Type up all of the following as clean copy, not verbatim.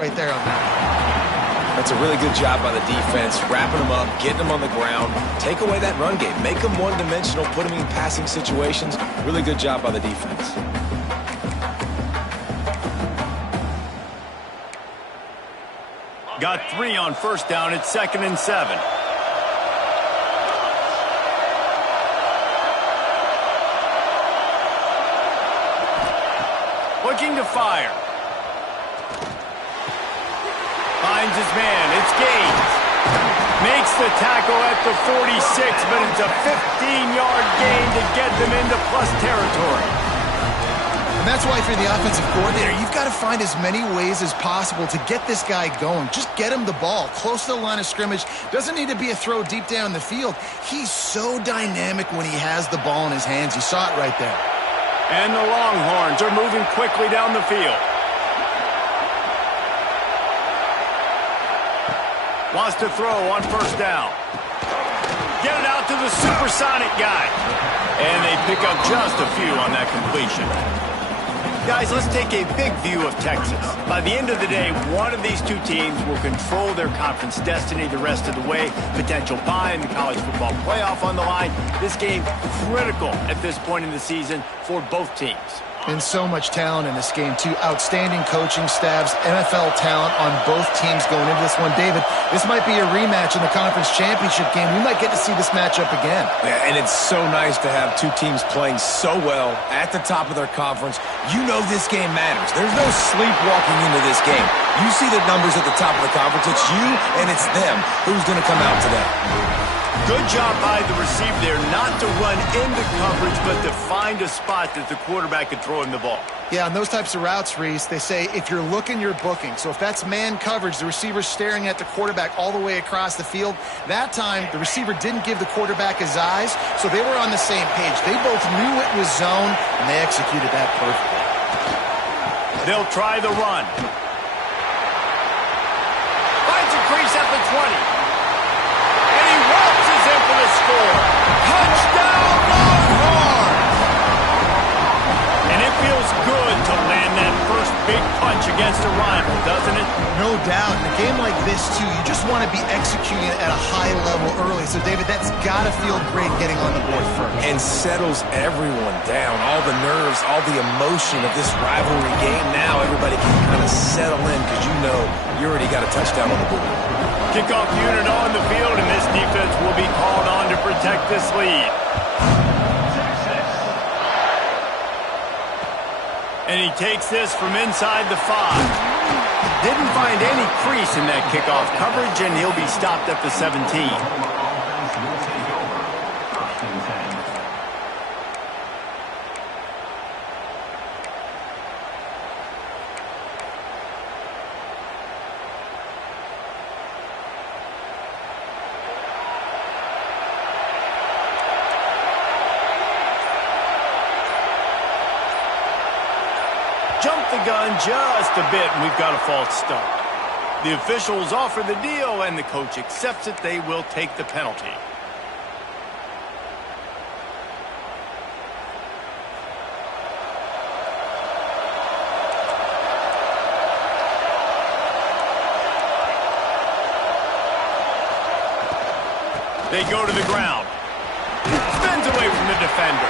right there on that. That's a really good job by the defense, wrapping them up, getting them on the ground. Take away that run game. Make them one-dimensional, put them in passing situations. Really good job by the defense. Got 3 on first down. It's 2nd and 7. Looking to fire. Finds his man. It's Gaines. Makes the tackle at the 46, but it's a 15-yard gain to get them into plus territory. And that's why, if you're the offensive coordinator, you've got to find as many ways as possible to get this guy going. Just get him the ball close to the line of scrimmage. Doesn't need to be a throw deep down the field. He's so dynamic when he has the ball in his hands. You saw it right there. And the Longhorns are moving quickly down the field. Wants to throw on first down. Get it out to the supersonic guy. And they pick up just a few on that completion. Guys, let's take a big view of Texas. By the end of the day, one of these two teams will control their conference destiny the rest of the way. Potential bye in the college football playoff on the line. This game critical at this point in the season for both teams. And so much talent in this game, too. Outstanding coaching staffs, NFL talent on both teams going into this one. David, this might be a rematch in the conference championship game. We might get to see this matchup again. Yeah, and it's so nice to have two teams playing so well at the top of their conference. You know this game matters. There's no sleepwalking into this game. You see the numbers at the top of the conference. It's you and it's them. Who's going to come out today? Good job by the receiver there not to run into coverage, but to find a spot that the quarterback could throw him the ball. Yeah, on those types of routes, Reese, they say if you're looking, you're booking. So if that's man coverage, the receiver's staring at the quarterback all the way across the field. That time, the receiver didn't give the quarterback his eyes, so they were on the same page. They both knew it was zone, and they executed that perfectly. They'll try the run. Finds a crease at the 20. For the score. Touchdown, Longhorns! And it feels good to land that first big punch against a rival, doesn't it? No doubt. In a game like this, too, you just want to be executing it at a high level early. So, David, that's got to feel great getting on the board first. And settles everyone down. All the nerves, all the emotion of this rivalry game. Now everybody can kind of settle in because you know you already got a touchdown on the board. Kickoff unit on the field, and this defense will be called on to protect this lead. And he takes this from inside the 5. Didn't find any crease in that kickoff coverage, and he'll be stopped at the 17. Jump the gun just a bit, and we've got a false start. The officials offer the deal, and the coach accepts it. They will take the penalty. They go to the ground. Spins away from the defender.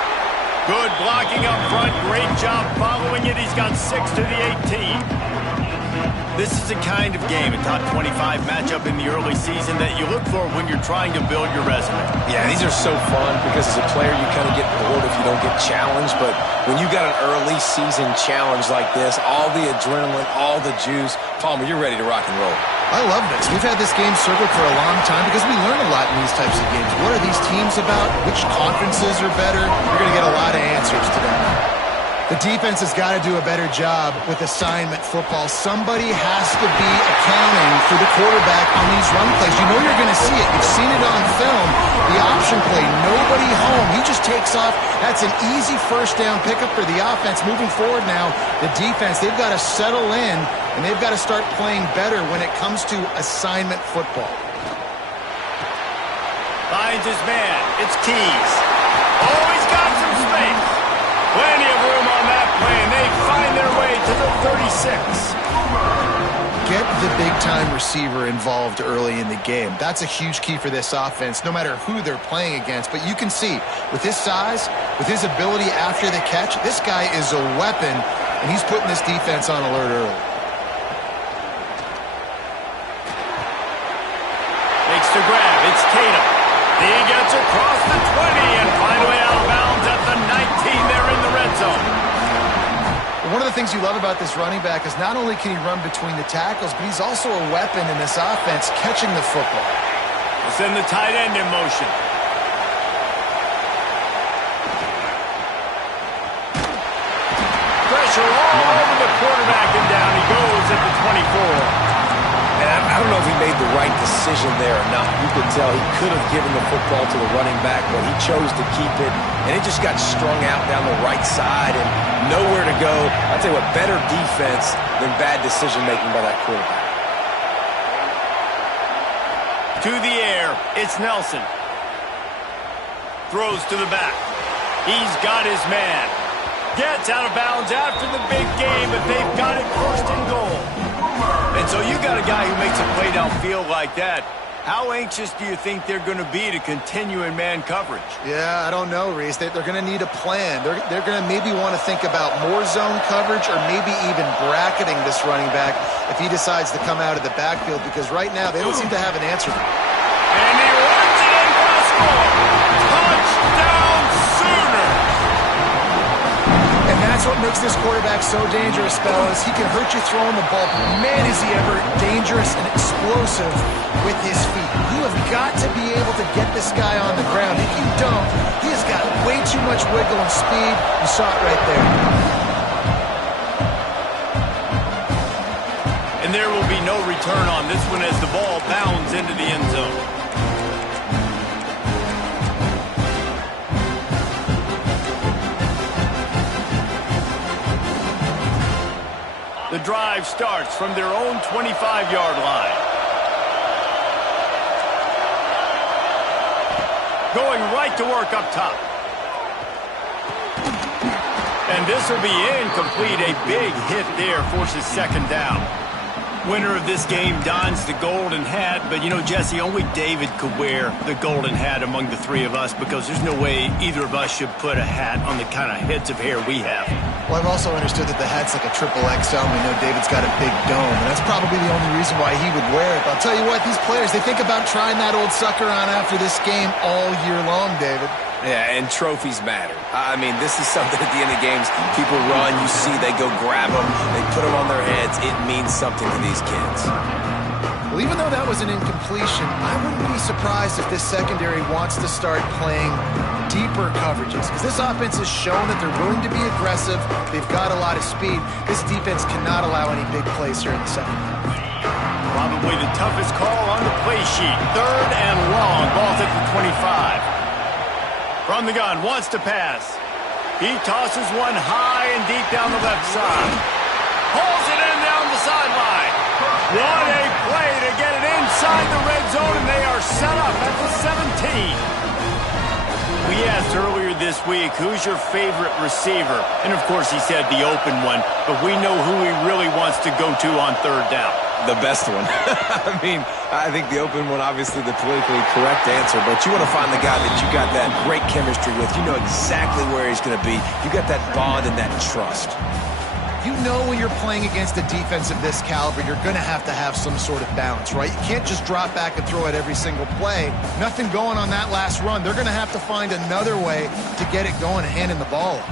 Good blocking up front. Great job following it. He's got 6 to the 18. This is the kind of game, a top 25 matchup in the early season, that you look for when you're trying to build your resume. Yeah, these are so fun because as a player you kind of get bored if you don't get challenged. But when you got an early season challenge like this, all the adrenaline, all the juice, Palmer, you're ready to rock and roll. I love this. We've had this game circled for a long time because we learn a lot in these types of games. What are these teams about? Which conferences are better? You're going to get a lot of answers today. The defense has got to do a better job with assignment football. Somebody has to be accounting for the quarterback on these run plays. You know you're going to see it. You've seen it on film. The option play, nobody home. He just takes off. That's an easy first down pickup for the offense. Moving forward now, the defense, they've got to settle in, and they've got to start playing better when it comes to assignment football. Finds his man. It's Keys. Oh, he's got some space. Plenty of room on that play, and they find their way to the 36. Get the big-time receiver involved early in the game. That's a huge key for this offense, no matter who they're playing against. But you can see, with his size, with his ability after the catch, this guy is a weapon, and he's putting this defense on alert early. Makes the grab. It's Tatum. He gets across the 20 and finally out of bounds at the 19. They're in the red zone. One of the things you love about this running back is not only can he run between the tackles, but he's also a weapon in this offense catching the football. We'll send the tight end in motion. Pressure all over the quarterback, and down he goes at the 24. And I don't know if he made the right decision there or not. You could tell he could have given the football to the running back, but he chose to keep it, and it just got strung out down the right side and nowhere to go. I'll tell you what, better defense than bad decision-making by that quarterback. To the air, it's Nelson. Throws to the back. He's got his man. Gets out of bounds after the big game, but they've got it first and goal. And so you got a guy who makes a play downfield like that. How anxious do you think they're going to be to continue in man coverage? Yeah, I don't know, Reese. They're going to need a plan. They're going to maybe want to think about more zone coverage or maybe even bracketing this running back if he decides to come out of the backfield, because right now they don't seem to have an answer. And he runs it in for a score. Touchdown Sooners! And that's what makes this quarterback so dangerous, fellas. He can hurt you throwing the ball, but man, is he ever dangerous and explosive with his feet. You have got to be able to get this guy on the ground. If you don't, he has got way too much wiggle and speed. You saw it right there. And there will be no return on this one as the ball bounds into the end zone. The drive starts from their own 25-yard line. Going right to work up top. And this will be incomplete. A big hit there forces second down. Winner of this game dons the golden hat, but you know, Jesse, only David could wear the golden hat among the three of us, because there's no way either of us should put a hat on the kind of heads of hair we have. Well, I've also understood that the hat's like a triple XL. We know David's got a big dome, and that's probably the only reason why he would wear it. But I'll tell you what, these players, they think about trying that old sucker on after this game all year long, David. Yeah, and trophies matter. I mean, this is something at the end of games. People run, you see, they go grab them, they put them on their heads. It means something to these kids. Well, even though that was an incompletion, I wouldn't be surprised if this secondary wants to start playing deeper coverages, because this offense has shown that they're willing to be aggressive. They've got a lot of speed. This defense cannot allow any big plays here in the second. Probably the toughest call on the play sheet. Third and long. Ball's at the 25. From the gun, wants to pass. He tosses one high and deep down the left side. Pulls it in down the sideline. What a play to get it inside the red zone, and they are set up at the 17. We asked earlier this week, who's your favorite receiver? And of course he said the open one, but we know who he really wants to go to on third down. The best one. I mean, I think the open one, obviously the politically correct answer, but you want to find the guy that you got that great chemistry with. You know exactly where he's going to be. You got that bond and that trust. You know when you're playing against a defense of this caliber, you're going to have some sort of balance, right? You can't just drop back and throw it every single play. Nothing going on that last run. They're going to have to find another way to get it going and handing the ball off.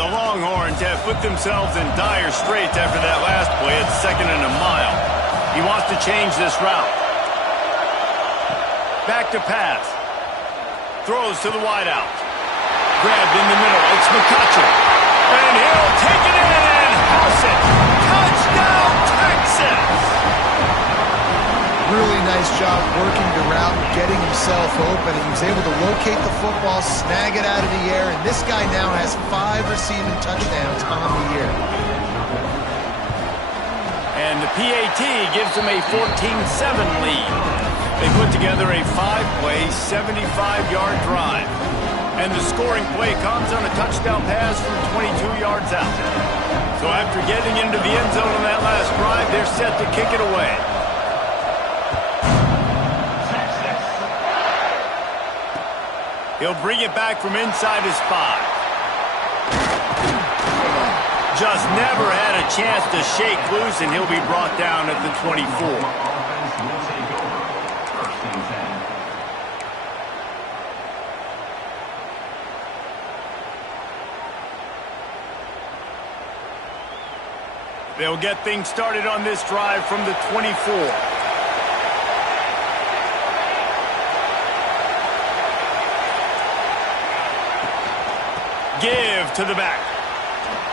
The Longhorns have put themselves in dire straits after that last play. It's second and a mile. He wants to change this route. Back to pass. Throws to the wideout. Grabbed in the middle. It's McCutcheon. And he'll take it in and house it. Touchdown, Texas! Really nice job working the route, getting himself open, and he was able to locate the football, snag it out of the air, and this guy now has 5 receiving touchdowns on the year. And the PAT gives them a 14-7 lead. They put together a 5-play, 75-yard drive. And the scoring play comes on a touchdown pass from 22 yards out. So after getting into the end zone on that last drive, they're set to kick it away. He'll bring it back from inside his 5. Just never had a chance to shake loose, and he'll be brought down at the 24. They'll get things started on this drive from the 24. Give to the back.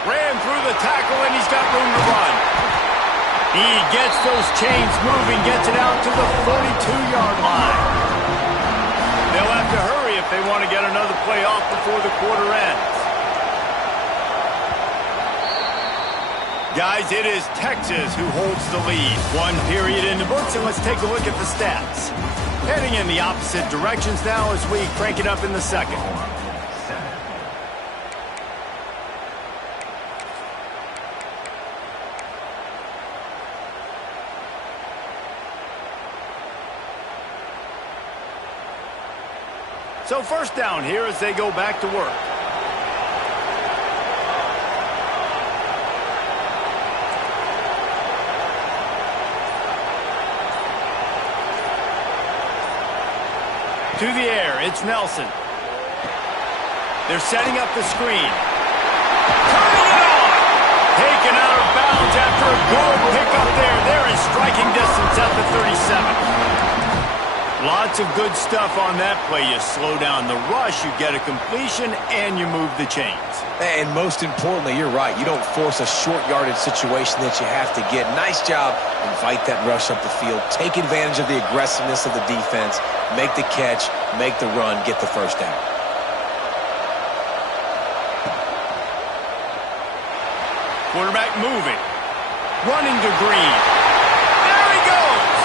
Ran through the tackle, and he's got room to run. He gets those chains moving, gets it out to the 42-yard line. They'll have to hurry if they want to get another play off before the quarter ends. Guys, it is Texas who holds the lead. 1 period in the books, and let's take a look at the stats. Heading in the opposite directions now as we crank it up in the second. So first down here as they go back to work. To the air, it's Nelson. They're setting up the screen. Turning it on! Taken out of bounds after a good pickup there. They're in striking distance at the 37. Lots of good stuff on that play. You slow down the rush, you get a completion, and you move the chains. And most importantly, you're right. You don't force a short yardage situation that you have to get. Nice job. Invite that rush up the field. Take advantage of the aggressiveness of the defense. Make the catch, make the run, get the first down. Quarterback moving. Running to Green. There he goes!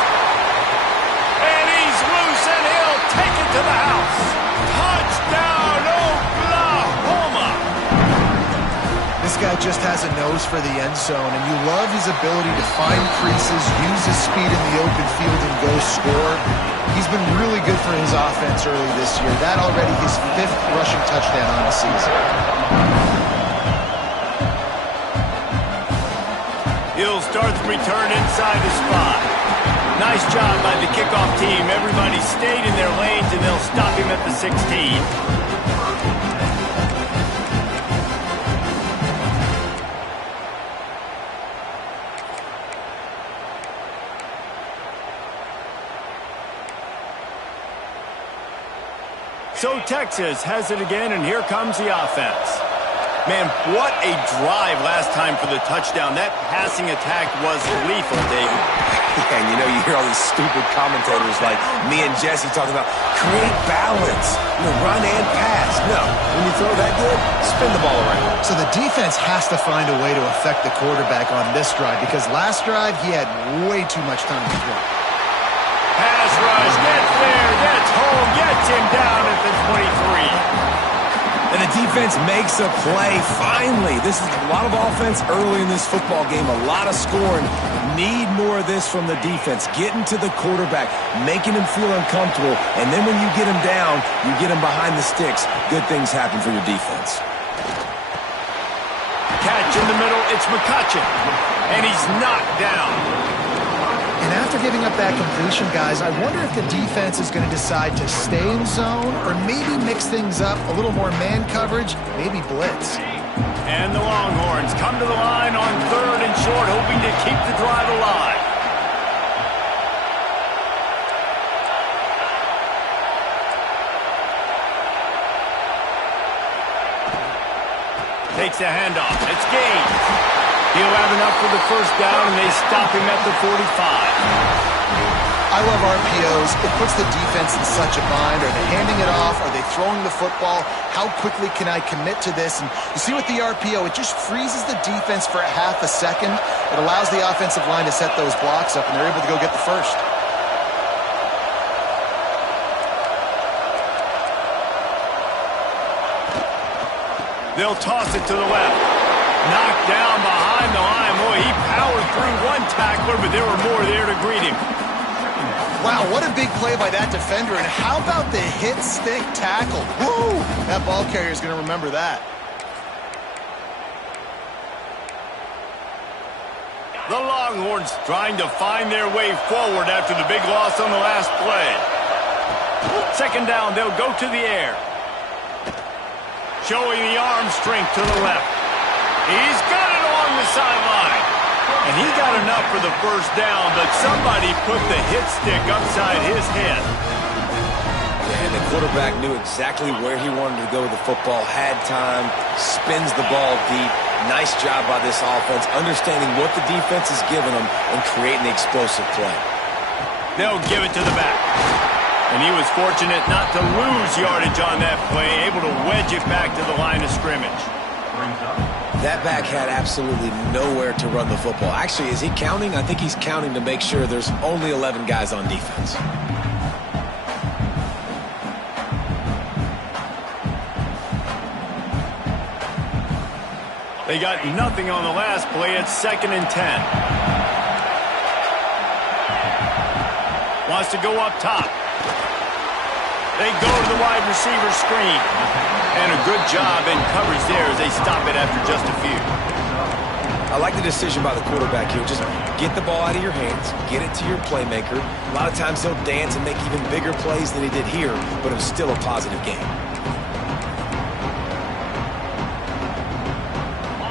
And he's loose, and he'll take it to the house. Touchdown, Oklahoma! This guy just has a nose for the end zone, and you love his ability to find creases, use his speed in the open field, and go score. He's been really good for his offense early this year. That already his 5th rushing touchdown on the season. He'll start the return inside the spot. Nice job by the kickoff team. Everybody stayed in their lanes, and they'll stop him at the 16. So Texas has it again, and here comes the offense. Man, what a drive last time for the touchdown. That passing attack was lethal, David. Yeah, and you know, you hear all these stupid commentators like me and Jesse talking about create balance, run and pass. No, when you throw that good, spin the ball around. So the defense has to find a way to affect the quarterback on this drive, because last drive he had way too much time to throw. Pass rush, gets there, gets home, gets him down at the 23. And the defense makes a play, finally. This is a lot of offense early in this football game, a lot of scoring. Need more of this from the defense. Getting to the quarterback, making him feel uncomfortable, and then when you get him down, you get him behind the sticks. Good things happen for your defense. Catch in the middle, it's McCutcheon, and he's knocked down. And after giving up that completion, guys, I wonder if the defense is going to decide to stay in zone or maybe mix things up, a little more man coverage, maybe blitz. And the Longhorns come to the line on 3rd and short, hoping to keep the drive alive. Takes the handoff. It's Gaines. He'll have enough for the first down, and they stop him at the 45. I love RPOs. It puts the defense in such a bind. Are they handing it off? Are they throwing the football? How quickly can I commit to this? And you see with the RPO, it just freezes the defense for a half a second. It allows the offensive line to set those blocks up, and they're able to go get the first. They'll toss it to the left. Knocked down behind the line. Boy, he powered through one tackler, but there were more there to greet him. Wow, what a big play by that defender. And how about the hit stick tackle? Woo! That ball carrier is going to remember that. The Longhorns trying to find their way forward after the big loss on the last play. Second down, they'll go to the air. Showing the arm strength to the left. He's got it along the sideline. And he got enough for the first down, but somebody put the hit stick upside his head. And the quarterback knew exactly where he wanted to go with the football, had time, spins the ball deep. Nice job by this offense, understanding what the defense is giving them and creating the explosive play. They'll give it to the back. And he was fortunate not to lose yardage on that play, able to wedge it back to the line of scrimmage. That back had absolutely nowhere to run the football. Actually, is he counting? I think he's counting to make sure there's only 11 guys on defense. They got nothing on the last play. It's 2nd and 10. Wants to go up top. They go to the wide receiver screen. And a good job in coverage there as they stop it after just a few. I like the decision by the quarterback here. Just get the ball out of your hands, get it to your playmaker. A lot of times he'll dance and make even bigger plays than he did here, but it was still a positive game.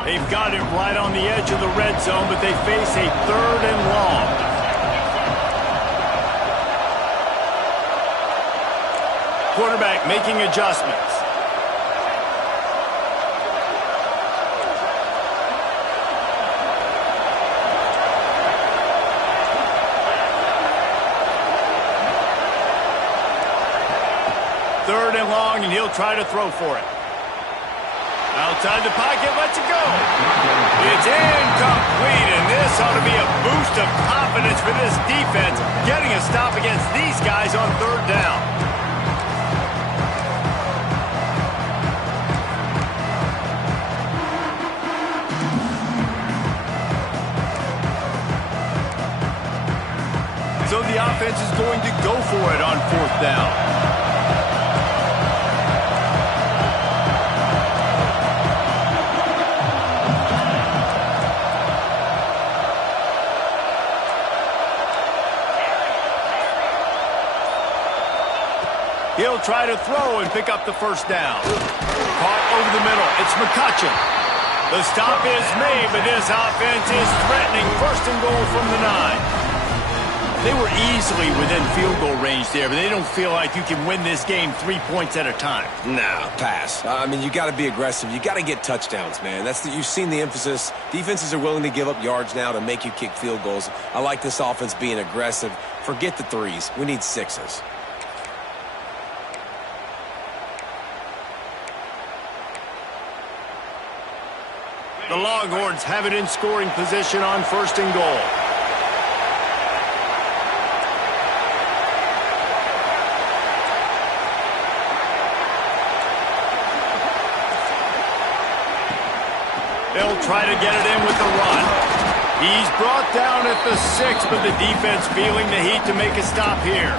They've got it right on the edge of the red zone, but they face a 3rd and long. Quarterback making adjustments. Third and long, and he'll try to throw for it. Outside the pocket, lets it go. It's incomplete, and this ought to be a boost of confidence for this defense, getting a stop against these guys on 3rd down. So the offense is going to go for it on 4th down. He'll try to throw and pick up the first down. Caught over the middle. It's McCutcheon. The stop is made, but this offense is threatening 1st and goal from the 9. They were easily within field goal range there, but they don't feel like you can win this game 3 points at a time. Nah, pass. I mean, you got to be aggressive. You got to get touchdowns, man. You've seen the emphasis. Defenses are willing to give up yards now to make you kick field goals. I like this offense being aggressive. Forget the 3s. We need 6s. The Longhorns have it in scoring position on 1st and goal. They'll try to get it in with the run. He's brought down at the 6, but the defense feeling the heat to make a stop here.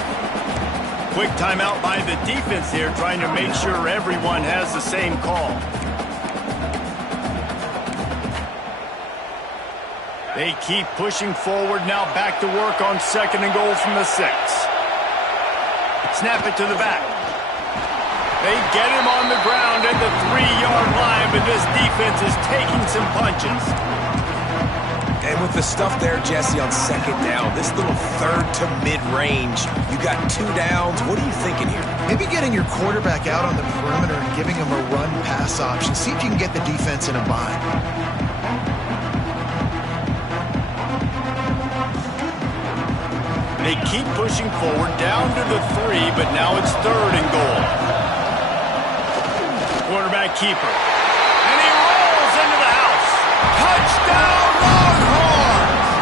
Quick timeout by the defense here, trying to make sure everyone has the same call. They keep pushing forward, now back to work on 2nd and goal from the 6. Snap it to the back. They get him on the ground at the 3-yard line, but this defense is taking some punches. And with the stuff there, Jesse, on 2nd down, this little 3rd to mid-range, you got 2 downs. What are you thinking here? Maybe getting your quarterback out on the perimeter and giving him a run-pass option. See if you can get the defense in a bind. They keep pushing forward down to the 3, but now it's 3rd and goal. Quarterback keeper. And he rolls into the house. Touchdown, Longhorns!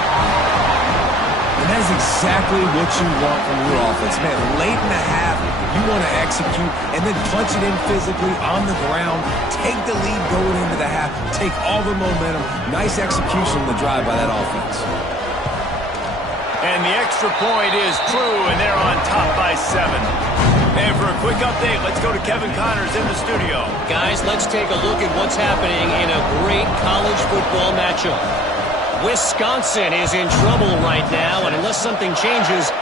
And as the exactly what you want from your offense. Man, late in the half, you want to execute and then punch it in physically on the ground, take the lead going into the half, take all the momentum. Nice execution in the drive by that offense. And the extra point is true, and they're on top by 7. And for a quick update, let's go to Kevin Connors in the studio. Guys, let's take a look at what's happening in a great college football matchup. Wisconsin is in trouble right now, and unless something changes,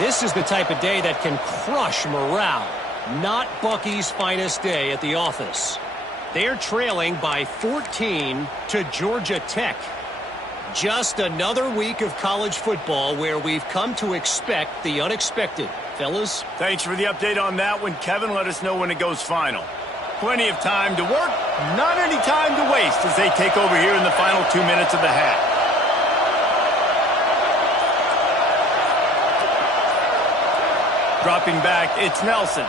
this is the type of day that can crush morale. Not Bucky's finest day at the office. They're trailing by 14 to Georgia Tech. Just another week of college football where we've come to expect the unexpected. Fellas? Thanks for the update on that one, Kevin. Let us know when it goes final. Plenty of time to work, not any time to waste as they take over here in the final 2 minutes of the half. Dropping back, it's Nelson.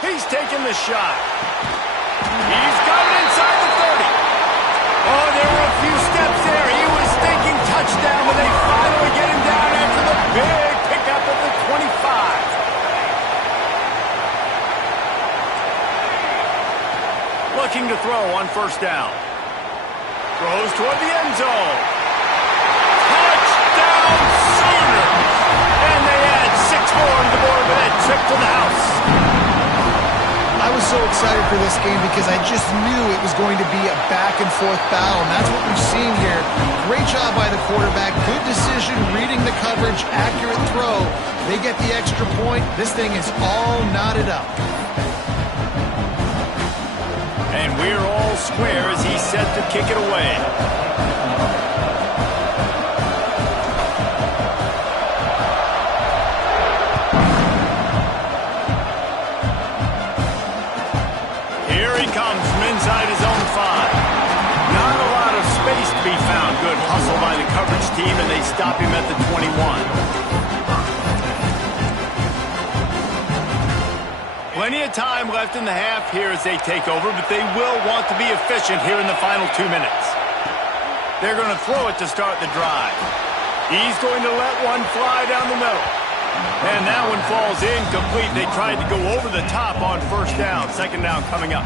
He's taking the shot. He's got it inside the 30. Oh, there were a few steps there. He was thinking touchdown, but they finally get him down after the big pickup at the 25. Looking to throw on first down. Throws toward the end zone. Touchdown Sooners! And they add 6 more to the board with that trip to the house. I was so excited for this game because I just knew it was going to be a back-and-forth battle, and that's what we've seen here. Great job by the quarterback, good decision, reading the coverage, accurate throw. They get the extra point. This thing is all knotted up. And we're all square as he's set to kick it away. Comes from inside his own 5. Not a lot of space to be found. Good hustle by the coverage team, and they stop him at the 21. Plenty of time left in the half here as they take over, but they will want to be efficient here in the final 2 minutes. They're going to throw it to start the drive. He's going to let one fly down the middle. And that one falls incomplete. They tried to go over the top on first down. Second down coming up.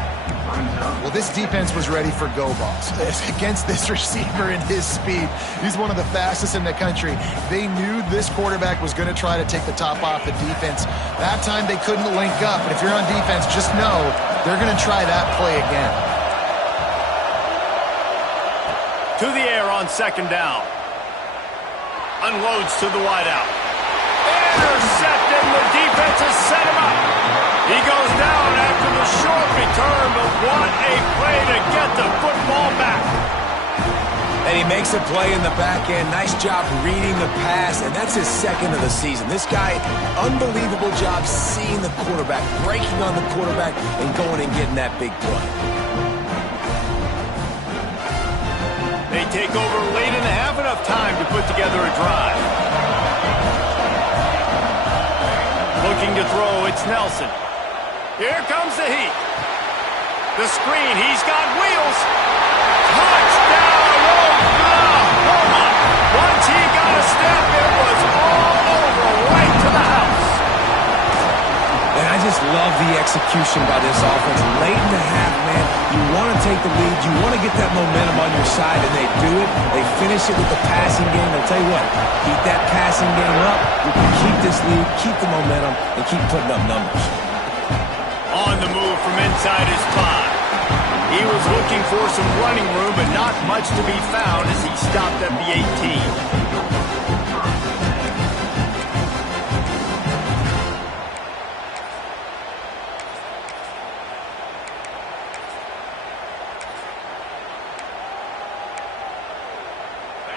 Well, this defense was ready for go balls against this receiver and his speed. He's one of the fastest in the country. They knew this quarterback was going to try to take the top off the defense. That time they couldn't link up. But if you're on defense, just know they're going to try that play again. To the air on second down. Unloads to the wideout. Intercepted. The defense has set him up. He goes down after the short return, but what a play to get the football back. And he makes a play in the back end. Nice job reading the pass, and that's his second of the season. This guy, unbelievable job seeing the quarterback, breaking on the quarterback, and going and getting that big play. They take over late in the half, enough time to put together a drive. Looking to throw, it's Nelson. Here comes the heat. The screen, he's got wheels. Touchdown, Oklahoma. Once he got a step, it was all over, right to the house. And I just love the execution by this offense. Late in the half, man, you want to take the lead. You want to get that momentum on your side, and they do it. They finish it with the passing game. I'll tell you what, keep that passing game up. We can keep this lead, keep the momentum, and keep putting up numbers. On the move from inside his 5. He was looking for some running room, but not much to be found as he stopped at the 18.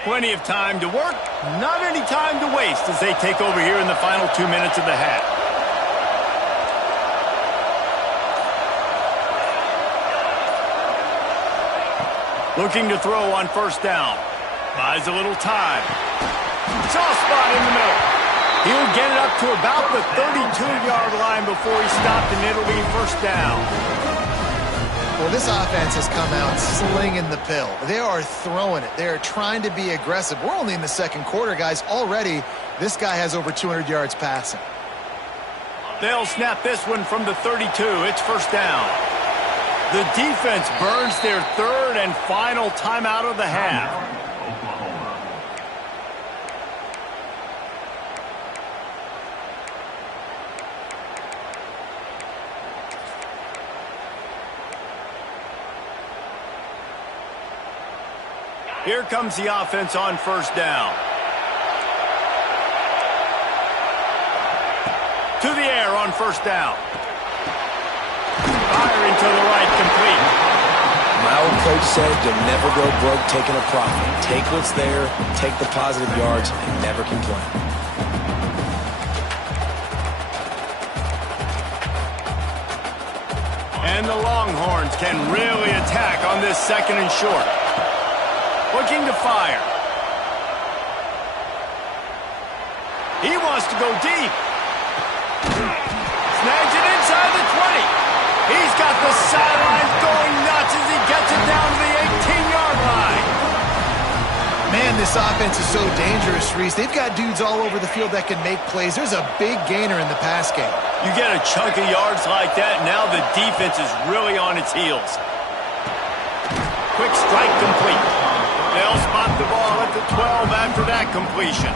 Plenty of time to work, not any time to waste as they take over here in the final 2 minutes of the half. Looking to throw on first down. Buys a little time. Soft spot in the middle. He'll get it up to about the 32-yard line before he stopped, and it'll be first down. Well, this offense has come out slinging the pill. They are throwing it. They are trying to be aggressive. We're only in the second quarter, guys. Already, this guy has over 200 yards passing. They'll snap this one from the 32. It's first down. The defense burns their third and final timeout of the half. Here comes the offense on first down. To the air on first down. Firing to the right, complete. My old coach said you'll never go broke taking a profit. Take what's there, take the positive yards, and never complain. And the Longhorns can really attack on this second and short. Looking to fire. He wants to go deep. Snags it inside the 20. He's got the sidelines going nuts as he gets it down to the 18-yard line. Man, this offense is so dangerous, Reese. They've got dudes all over the field that can make plays. There's a big gainer in the pass game. You get a chunk of yards like that, now the defense is really on its heels. Quick strike complete. They'll spot the ball at the 12 after that completion.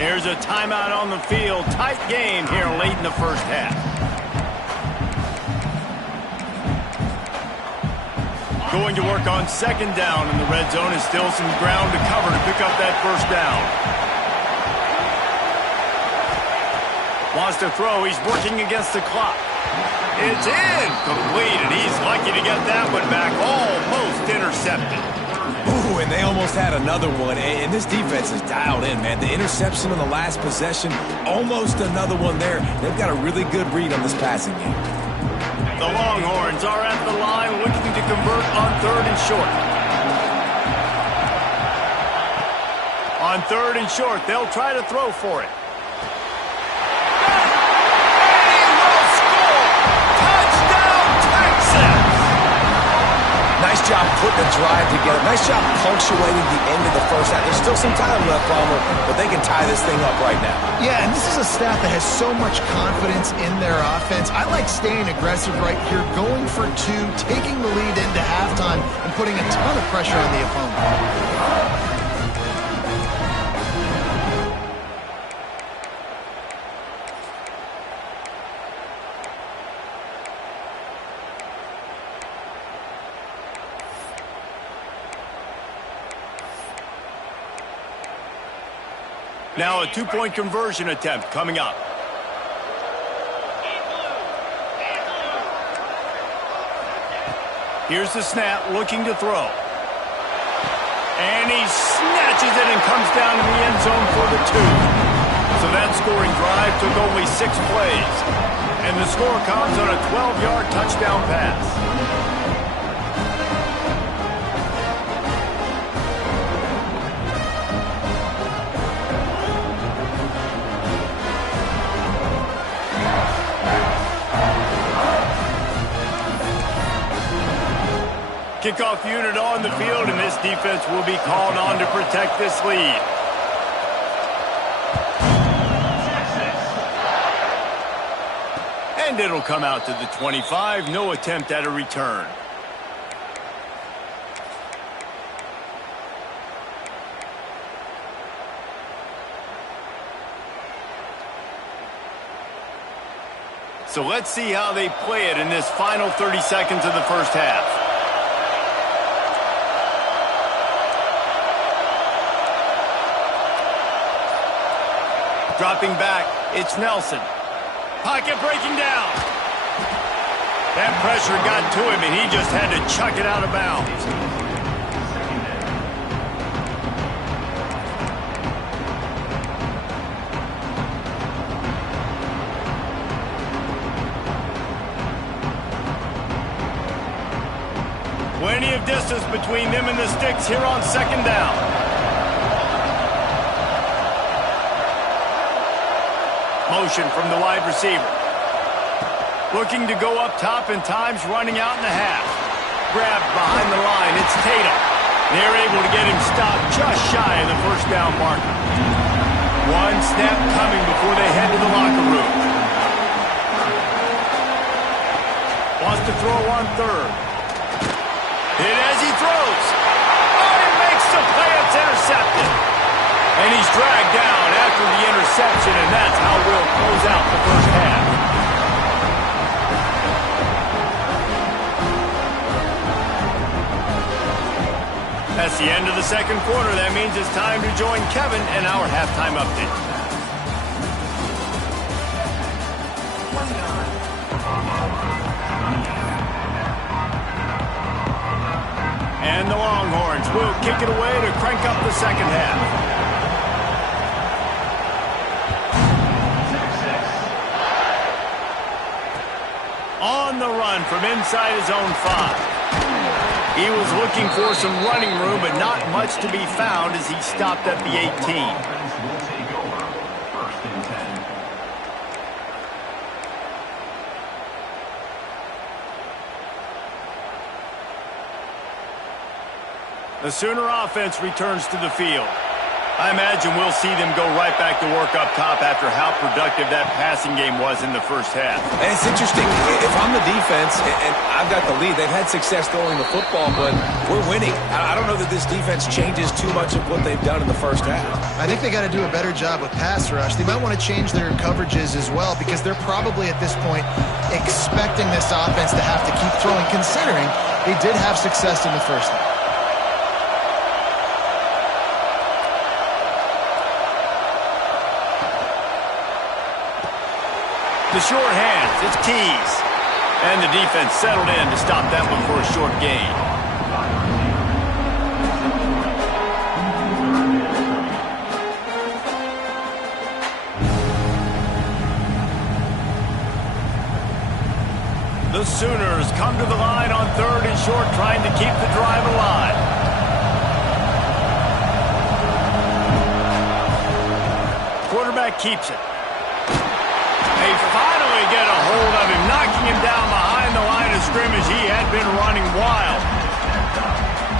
There's a timeout on the field. Tight game here late in the first half. Going to work on second down in the red zone is still some ground to cover to pick up that first down. Wants to throw. He's working against the clock. It's in. Complete, and he's lucky to get that one back. Almost intercepted. Ooh, and they almost had another one, and this defense is dialed in, man. The interception on the last possession, almost another one there. They've got a really good read on this passing game. The Longhorns are at the line looking to convert on third and short. On third and short, they'll try to throw for it. Nice job putting the drive together. Nice job punctuating the end of the first half. There's still some time left, Palmer, but they can tie this thing up right now. Yeah, and this is a staff that has so much confidence in their offense. I like staying aggressive right here, going for two, taking the lead into halftime, and putting a ton of pressure on the opponent. Now a two-point conversion attempt coming up. Here's the snap, looking to throw. And he snatches it and comes down in the end zone for the two. So that scoring drive took only 6 plays. And the score comes on a 12-yard touchdown pass. Kickoff unit on the field, and this defense will be called on to protect this lead. And it'll come out to the 25. No attempt at a return. So let's see how they play it in this final 30 seconds of the first half. Dropping back, it's Nelson. Pocket breaking down. That pressure got to him, and he just had to chuck it out of bounds. Plenty of distance between them and the sticks here on second down. Motion from the wide receiver. Looking to go up top in times, running out in the half. Grabbed behind the line. It's Tatum. They're able to get him stopped just shy of the first down marker. One snap coming before they head to the locker room. Wants to throw on third. Hit as he throws. Oh, he makes the play. It's intercepted. And he's dragged down after the interception, and that's how we'll close out the first half. That's the end of the second quarter. That means it's time to join Kevin in our halftime update. And the Longhorns will kick it away to crank up the second half. On the run from inside his own 5. He was looking for some running room, but not much to be found as he stopped at the 18. The Sooner offense returns to the field. I imagine we'll see them go right back to work up top after how productive that passing game was in the first half. And it's interesting. If I'm the defense and I've got the lead, they've had success throwing the football, but we're winning. I don't know that this defense changes too much of what they've done in the first half. I think they got to do a better job with pass rush. They might want to change their coverages as well because they're probably at this point expecting this offense to have to keep throwing, considering they did have success in the first half. The short hands, it's Keys. And the defense settled in to stop that one for a short gain. The Sooners come to the line on third and short, trying to keep the drive alive. Quarterback keeps it. They finally get a hold of him, knocking him down behind the line of scrimmage. He had been running wild.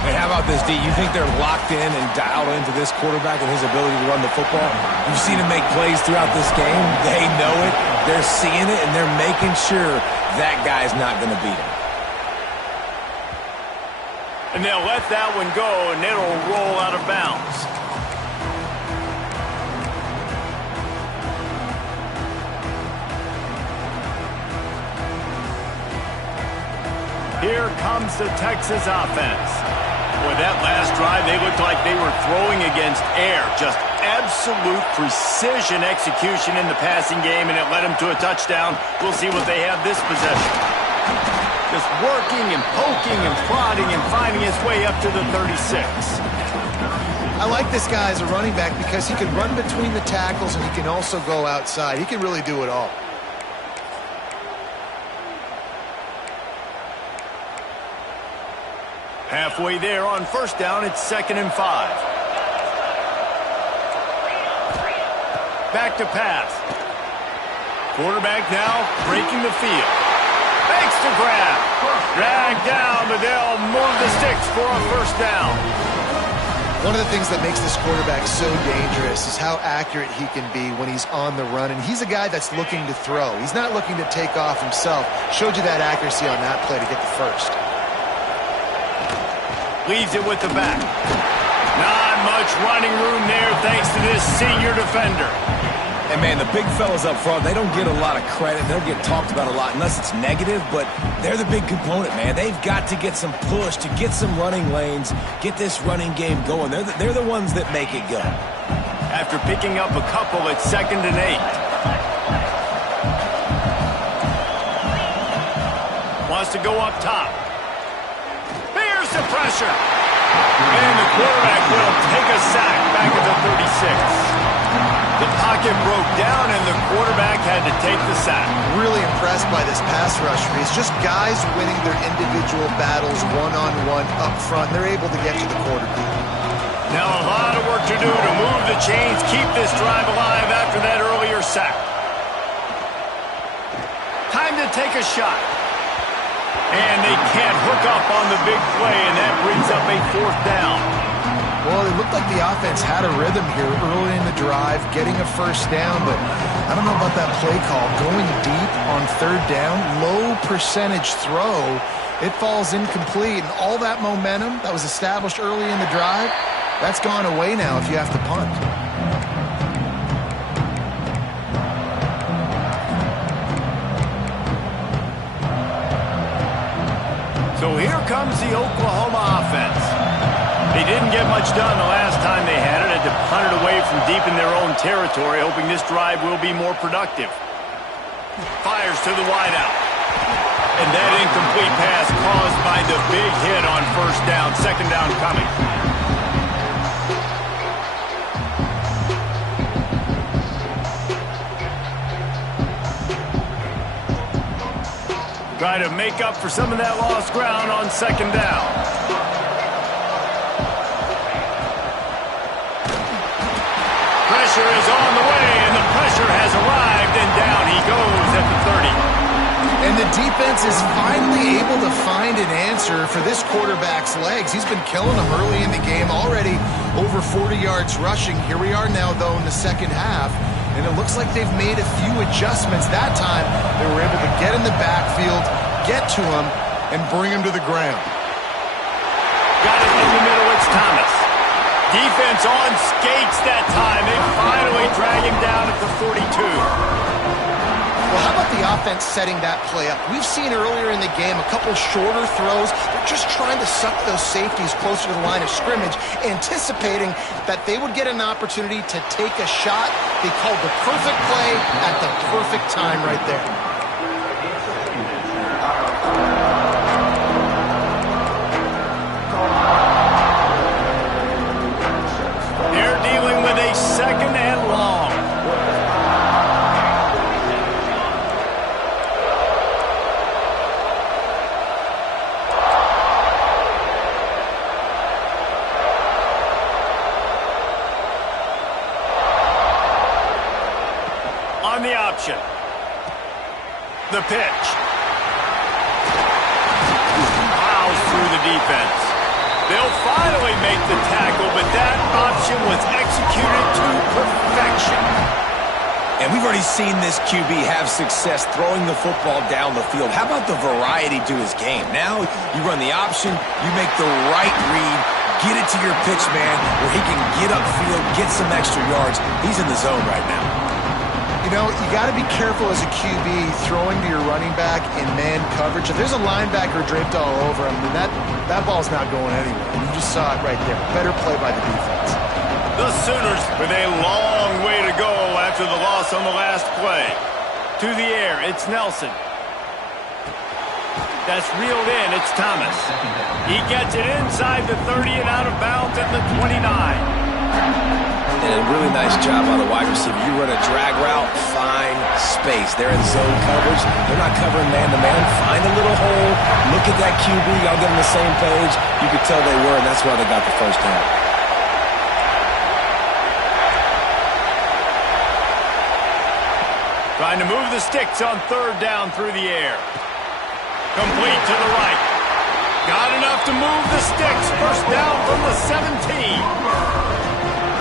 Hey, how about this, D? You think they're locked in and dialed into this quarterback and his ability to run the football? You've seen him make plays throughout this game. They know it. They're seeing it, and they're making sure that guy's not going to beat him. And they'll let that one go, and it'll roll out of bounds. Here comes the Texas offense. Boy, that last drive, they looked like they were throwing against air. Just absolute precision execution in the passing game, and it led them to a touchdown. We'll see what they have this possession. Just working and poking and prodding and finding his way up to the 36. I like this guy as a running back because he can run between the tackles and he can also go outside. He can really do it all. Halfway there on first down, it's 2nd and 5. Back to pass. Quarterback now breaking the field. Makes the grab. Dragged down, but they'll move the sticks for a first down. One of the things that makes this quarterback so dangerous is how accurate he can be when he's on the run. And he's a guy that's looking to throw. He's not looking to take off himself. Showed you that accuracy on that play to get the first. Leaves it with the back. Not much running room there thanks to this senior defender. And, man, the big fellas up front, they don't get a lot of credit. They don't get talked about a lot unless it's negative, but they're the big component, man. They've got to get some push, to get some running lanes, get this running game going. They're the ones that make it go. After picking up a couple, it's 2nd and 8. Wants to go up top. Here's the pressure. And the quarterback will take a sack back at the 36. The pocket broke down, and the quarterback had to take the sack. Really impressed by this pass rush. It's just guys winning their individual battles one-on-one up front. They're able to get to the quarterback. Now a lot of work to do to move the chains, keep this drive alive after that earlier sack. Time to take a shot. And they can't hook up on the big play, and that brings up a 4th down. Well, it looked like the offense had a rhythm here early in the drive, getting a 1st down, but I don't know about that play call. Going deep on 3rd down, low percentage throw, it falls incomplete, and all that momentum that was established early in the drive, that's gone away now if you have to punt. So here comes the Oklahoma offense. They didn't get much done the last time they had it. Had to punt it away from deep in their own territory, hoping this drive will be more productive. Fires to the wideout. And that incomplete pass caused by the big hit on 1st down. 2nd down coming. Try to make up for some of that lost ground on 2nd down. Pressure is on the way, and the pressure has arrived, and down he goes at the 30. And the defense is finally able to find an answer for this quarterback's legs. He's been killing them early in the game, already over 40 yards rushing. Here we are now, though, in the 2nd half. And it looks like they've made a few adjustments. That time, they were able to get in the backfield, get to him, and bring him to the ground. Got it in the middle, it's Thomas. Defense on skates that time. They finally drag him down at the 42. Well, how about the offense setting that play up? We've seen earlier in the game a couple shorter throws. They're just trying to suck those safeties closer to the line of scrimmage, anticipating that they would get an opportunity to take a shot. They called the perfect play at the perfect time right there. They're dealing with a 2nd and long. On the option. The pitch. Plows through the defense. They'll finally make the tackle, but that option was executed to perfection. And we've already seen this QB have success throwing the football down the field. How about the variety to his game? Now you run the option, you make the right read, get it to your pitch man where he can get upfield, get some extra yards. He's in the zone right now. You know, you got to be careful as a QB throwing to your running back in man coverage. If there's a linebacker draped all over him, then that ball's not going anywhere. You just saw it right there. Better play by the defense. The Sooners with a long way to go after the loss on the last play. To the air, it's Nelson. That's reeled in, it's Thomas. He gets it inside the 30 and out of bounds at the 29. And a really nice job by the wide receiver. You run a drag route, find space. They're in zone coverage. They're not covering man-to-man. Find a little hole. Look at that QB. Y'all get on the same page. You could tell they were, and that's why they got the 1st down. Trying to move the sticks on 3rd down through the air. Complete to the right. Got enough to move the sticks. 1st down from the 17.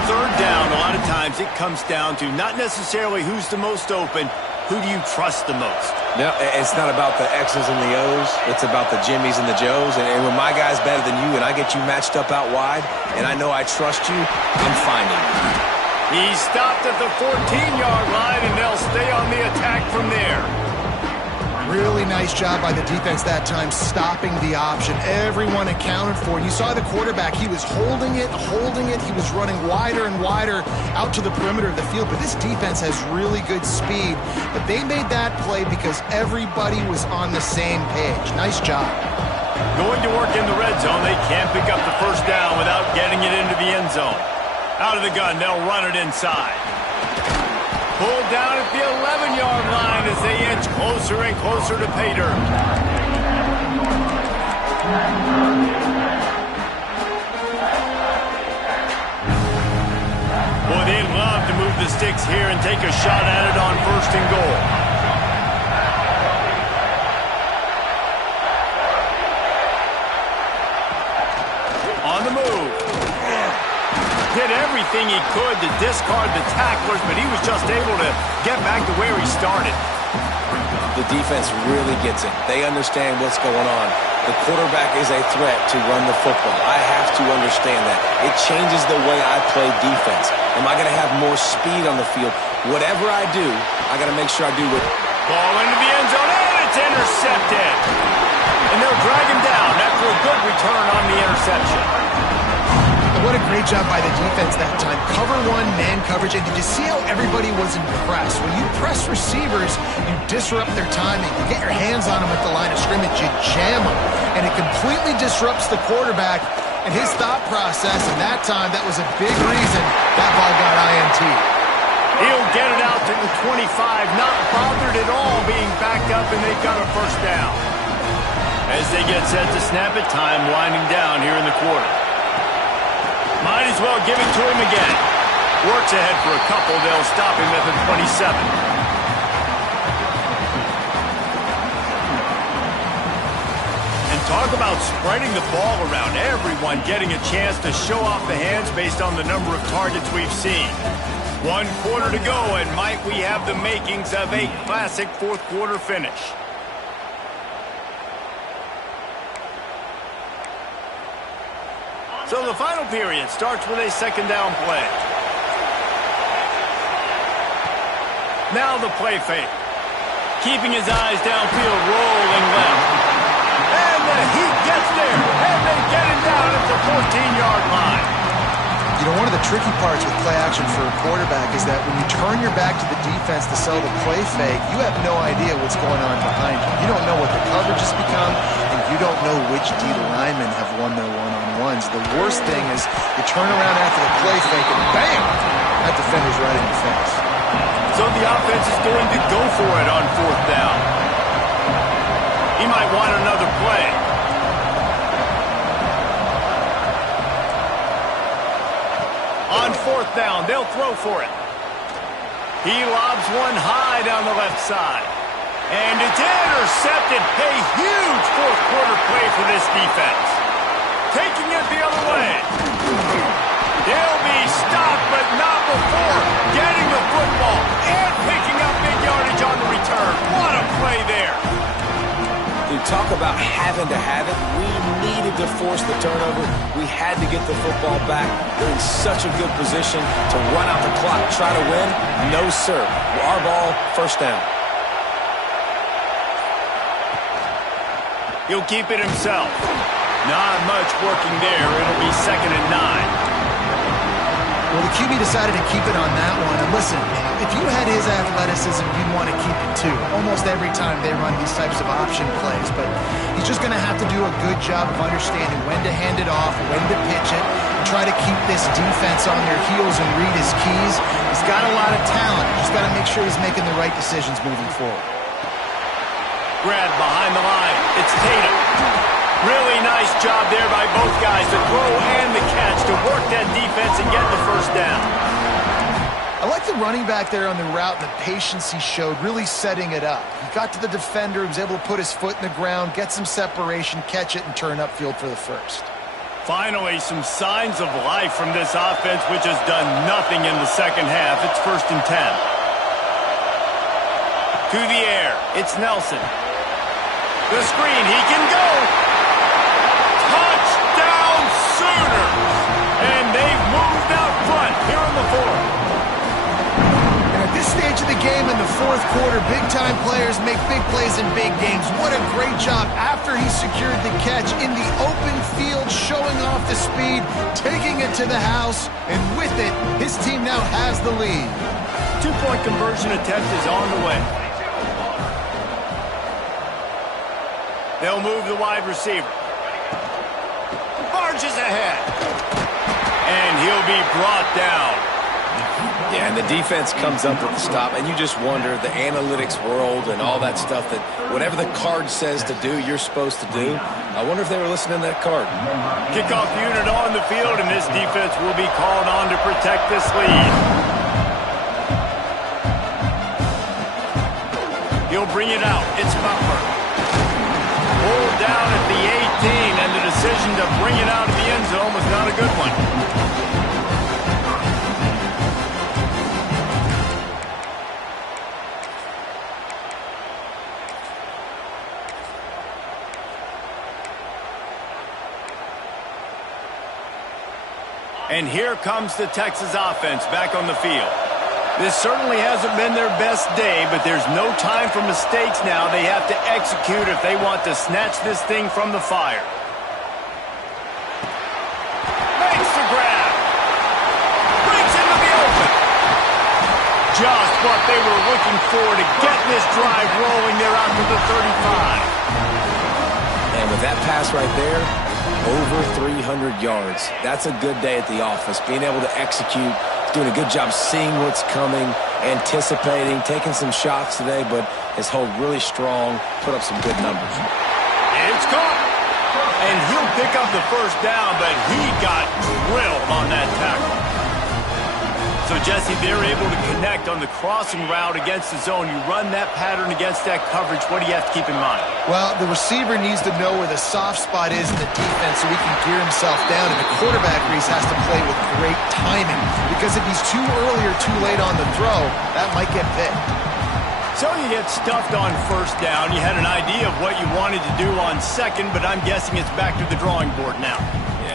3rd down, a lot of times it comes down to not necessarily who's the most open, who do you trust the most? No, it's not about the X's and the O's. It's about the Jimmies and the Joes. And when my guy's better than you and I get you matched up out wide and I know I trust you, I'm finding you. He stopped at the 14-yard line, and they'll stay on the attack from there. Really nice job by the defense that time, stopping the option. Everyone accounted for it. You saw the quarterback. He was holding it. He was running wider and wider out to the perimeter of the field. But this defense has really good speed. But they made that play because everybody was on the same page. Nice job. Going to work in the red zone. They can't pick up the 1st down without getting it into the end zone. Out of the gun, they'll run it inside. Pulled down at the 11-yard line as they inch closer and closer to pay dirt. Boy, they'd love to move the sticks here and take a shot at it on 1st and goal. did everything he could to discard the tacklers, but he was just able to get back to where he started. The defense really gets it. They understand what's going on. The quarterback is a threat to run the football. I have to understand that. It changes the way I play defense. Am I going to have more speed on the field? Whatever I do, I got to make sure I do it. Ball into the end zone, and it's intercepted. And they'll drag him down after a good return on the interception. What a great job by the defense that time. Cover one, man coverage, and did you see how everybody was impressed? When you press receivers, you disrupt their timing. You get your hands on them at the line of scrimmage, you jam them, and it completely disrupts the quarterback and his thought process, and that time, that was a big reason that ball got INT. He'll get it out to the 25, not bothered at all being backed up, and they've got a first down. As they get set to snap it, time winding down here in the quarter. Might as well give it to him again. Works ahead for a couple. They'll stop him at the 27. And talk about spreading the ball around. Everyone getting a chance to show off the hands based on the number of targets we've seen. 1 quarter to go, and might we have the makings of a classic fourth quarter finish. So the final period starts with a second down play. Now the play fake. Keeping his eyes downfield, rolling left. And the heat gets there, and they get him down at the 14-yard line. You know, one of the tricky parts with play action for a quarterback is that when you turn your back to the defense to sell the play fake, you have no idea what's going on behind you. You don't know what the coverage has become, and you don't know which D linemen have won their one-on-ones. The worst thing is you turn around after the play fake and bam! That defender's right in your face. So the offense is going to go for it on fourth down. He might want another play. On fourth down, they'll throw for it. He lobs one high down the left side. And it's intercepted. A huge fourth quarter play for this defense. Taking it the other way. They'll be stopped, but not before getting the football and picking up big yardage on the return. What a play there. You talk about having to have it. We needed to force the turnover. We had to get the football back. They're in such a good position to run out the clock, try to win. No, sir. Our ball, first down. He'll keep it himself. Not much working there. It'll be 2nd and 9. Well, the QB decided to keep it on that one. And listen, if you had his athleticism, you'd want to keep it too. Almost every time they run these types of option plays. But he's just going to have to do a good job of understanding when to hand it off, when to pitch it, and try to keep this defense on their heels and read his keys. He's got a lot of talent. Just got to make sure he's making the right decisions moving forward. Grab behind the line. It's Tatum. Really nice job there by both guys, the throw and the catch, to work that defense and get the first down. I like the running back there on the route, the patience he showed, really setting it up. He got to the defender, he was able to put his foot in the ground, get some separation, catch it, and turn upfield for the first. Finally, some signs of life from this offense, which has done nothing in the second half. It's 1st and 10. To the air, it's Nelson. The screen, he can go. Touchdown Sooners! And they've moved out front here in the fourth. And at this stage of the game in the fourth quarter, big-time players make big plays in big games. What a great job after he secured the catch in the open field, showing off the speed, taking it to the house, and with it, his team now has the lead. 2-point conversion attempt is on the way. They'll move the wide receiver. Barges ahead. And he'll be brought down. Yeah, and the defense comes up with the stop, and you just wonder, the analytics world and all that stuff, that whatever the card says to do, you're supposed to do. I wonder if they were listening to that card. Kickoff unit on the field, and this defense will be called on to protect this lead. He'll bring it out. It's Butler. Pulled down at the 18, and the decision to bring it out of the end zone was not a good one. And here comes the Texas offense back on the field. This certainly hasn't been their best day, but there's no time for mistakes now. They have to execute if they want to snatch this thing from the fire. Makes the grab. Brings into the open. Just what they were looking for to get this drive rolling. They're out to the 35. And with that pass right there, over 300 yards. That's a good day at the office. Being able to execute, doing a good job seeing what's coming, anticipating, taking some shots today, but has held really strong, put up some good numbers. It's caught. And he'll pick up the first down, but he got drilled on that tackle. So, Jesse, they're able to connect on the crossing route against the zone. You run that pattern against that coverage. What do you have to keep in mind? Well, the receiver needs to know where the soft spot is in the defense so he can gear himself down. And the quarterback, Reese, has to play with great timing. Because if he's too early or too late on the throw, that might get picked. So you get stuffed on first down. You had an idea of what you wanted to do on second, but I'm guessing it's back to the drawing board now.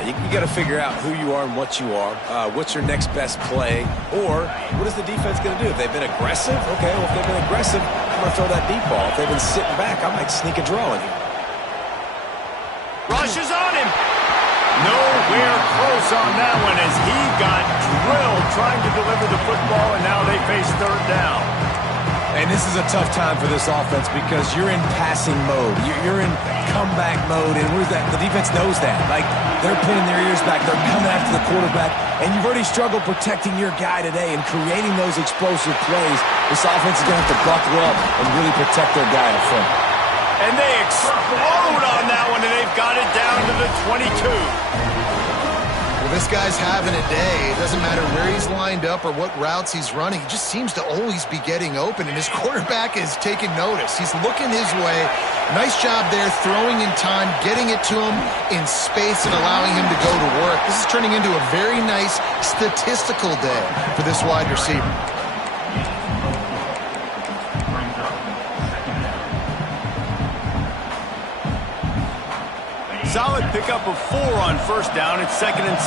You got to figure out who you are and what you are. What's your next best play? Or what is the defense going to do? If they've been aggressive, okay, well, if they've been aggressive, I'm going to throw that deep ball. If they've been sitting back, I might sneak a draw in here. Rushes on him. Nowhere close on that one as he got drilled trying to deliver the football, and now they face third down. And this is a tough time for this offense because you're in passing mode. You're in comeback mode, and the defense knows that. Like, they're pinning their ears back. They're coming after the quarterback, and you've already struggled protecting your guy today and creating those explosive plays. This offense is going to have to buckle up and really protect their guy in front. And they explode on that one, and they've got it down to the 22. Well, this guy's having a day. It doesn't matter where he's lined up or what routes he's running. He just seems to always be getting open, and his quarterback is taking notice. He's looking his way. Nice job there, throwing in time, getting it to him in space and allowing him to go to work. This is turning into a very nice statistical day for this wide receiver. Solid pickup of 4 on first down. It's 2nd and 6.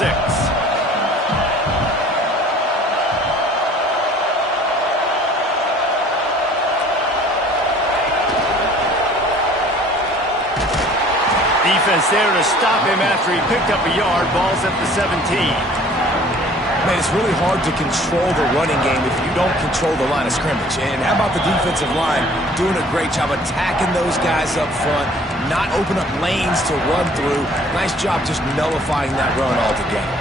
Defense there to stop him after he picked up a yard. Ball's at the 17. Man, it's really hard to control the running game if you don't control the line of scrimmage. And how about the defensive line doing a great job attacking those guys up front, not open up lanes to run through. Nice job just nullifying that run altogether.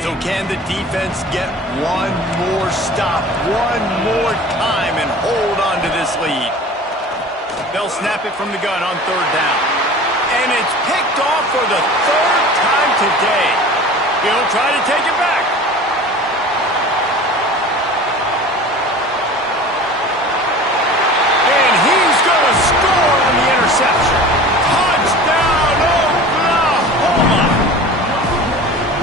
So can the defense get one more stop, one more time, and hold on to this lead? They'll snap it from the gun on third down. And it's picked off for the third time today. He'll try to take it back. And he's going to score on the interception. Touchdown, Oklahoma!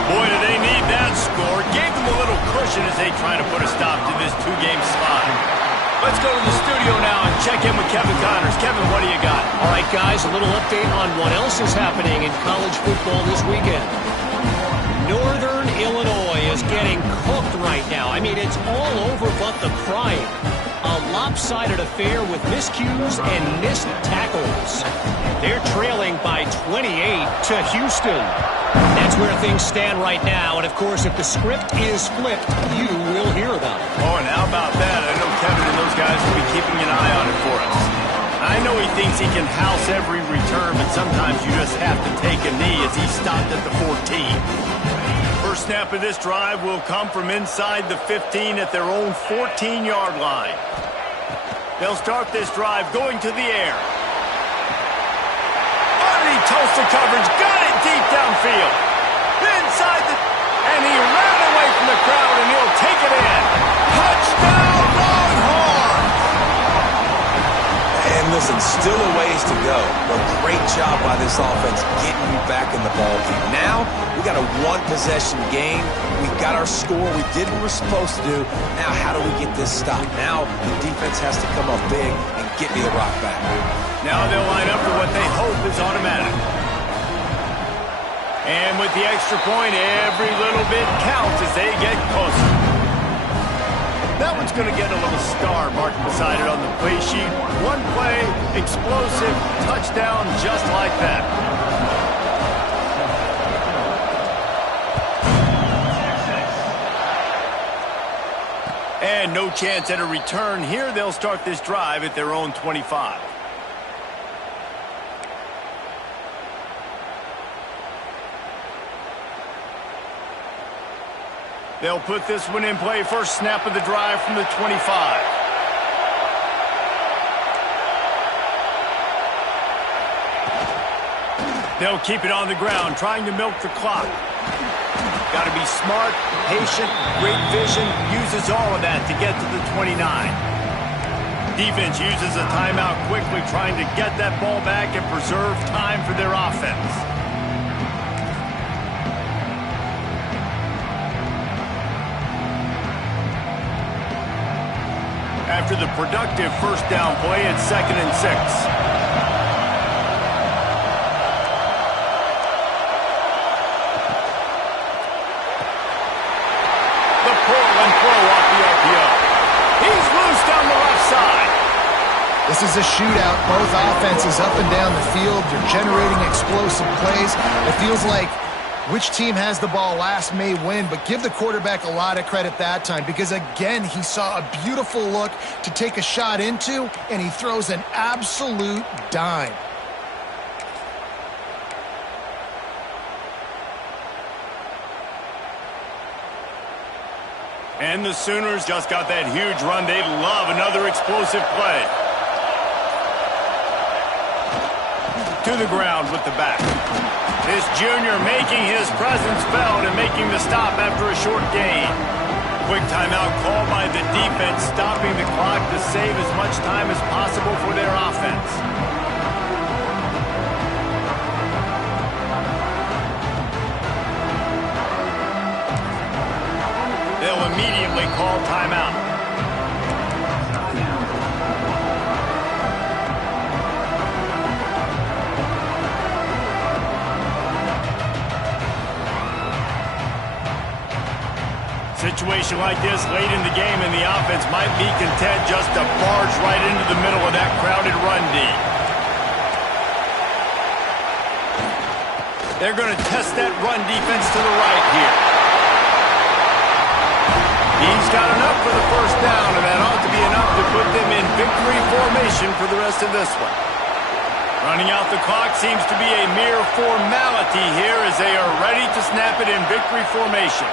Boy, do they need that score. Gave them a little cushion as they try to put a stop to this two-game slide. Let's go to the studio now and check in with Kevin Connors. Kevin, what do you got? All right, guys, a little update on what else is happening in college football this weekend. Northern Illinois is getting cooked right now. I mean, it's all over but the crying. A lopsided affair with miscues and missed tackles. They're trailing by 28 to Houston. That's where things stand right now. And, of course, if the script is flipped, you will hear about it. Oh, and how about that? I know Kevin and those guys will be keeping an eye on it for us. I know he thinks he can house every return, but sometimes you just have to take a knee as he stopped at the 14. First snap of this drive will come from inside the 15 at their own 14-yard line. They'll start this drive going to the air. Underneath toasted coverage, got it deep downfield. Inside the... And he ran away from the crowd, and he'll take it in. Touchdown, Longhorns! And listen, still a ways to go, but great job by this offense getting you back in the ball game. Now, we got a one-possession game. We've got got our score. We did what we're supposed to do. Now, how do we get this stopped? Now, the defense has to come up big and get me the rock back. Now they'll line up for what they hope is automatic. And with the extra point, every little bit counts as they get closer. That one's going to get a little star marked beside it on the play sheet. One play, explosive, touchdown, just like that. And no chance at a return here. They'll start this drive at their own 25. They'll put this one in play. First snap of the drive from the 25. They'll keep it on the ground, trying to milk the clock. Got to be smart, patient, great vision, uses all of that to get to the 29. Defense uses a timeout quickly, trying to get that ball back and preserve time for their offense. After the productive first down play, it's 2nd and 6. The Portland throw off the RPO. He's loose down the left side. This is a shootout. Both offenses up and down the field. They're generating explosive plays. It feels like which team has the ball last may win, but give the quarterback a lot of credit that time because, again, he saw a beautiful look to take a shot into, and he throws an absolute dime. And the Sooners just got that huge run. They love another explosive play. To the ground with the back. This junior making his presence felt and making the stop after a short gain. Quick timeout called by the defense, stopping the clock to save as much time as possible for their offense. They'll immediately call timeout. Situation like this late in the game, and the offense might be content just to barge right into the middle of that crowded run D. They're going to test that run defense to the right here. He's got enough for the first down, and that ought to be enough to put them in victory formation for the rest of this one. Running out the clock seems to be a mere formality here as they are ready to snap it in victory formation.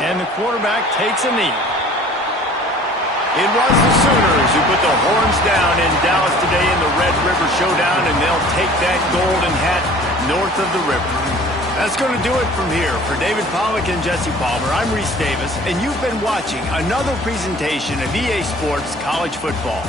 And the quarterback takes a knee. It was the Sooners who put the horns down in Dallas today in the Red River Showdown, and they'll take that golden hat north of the river. That's going to do it from here. For David Pollack and Jesse Palmer, I'm Reese Davis, and you've been watching another presentation of EA Sports College Football.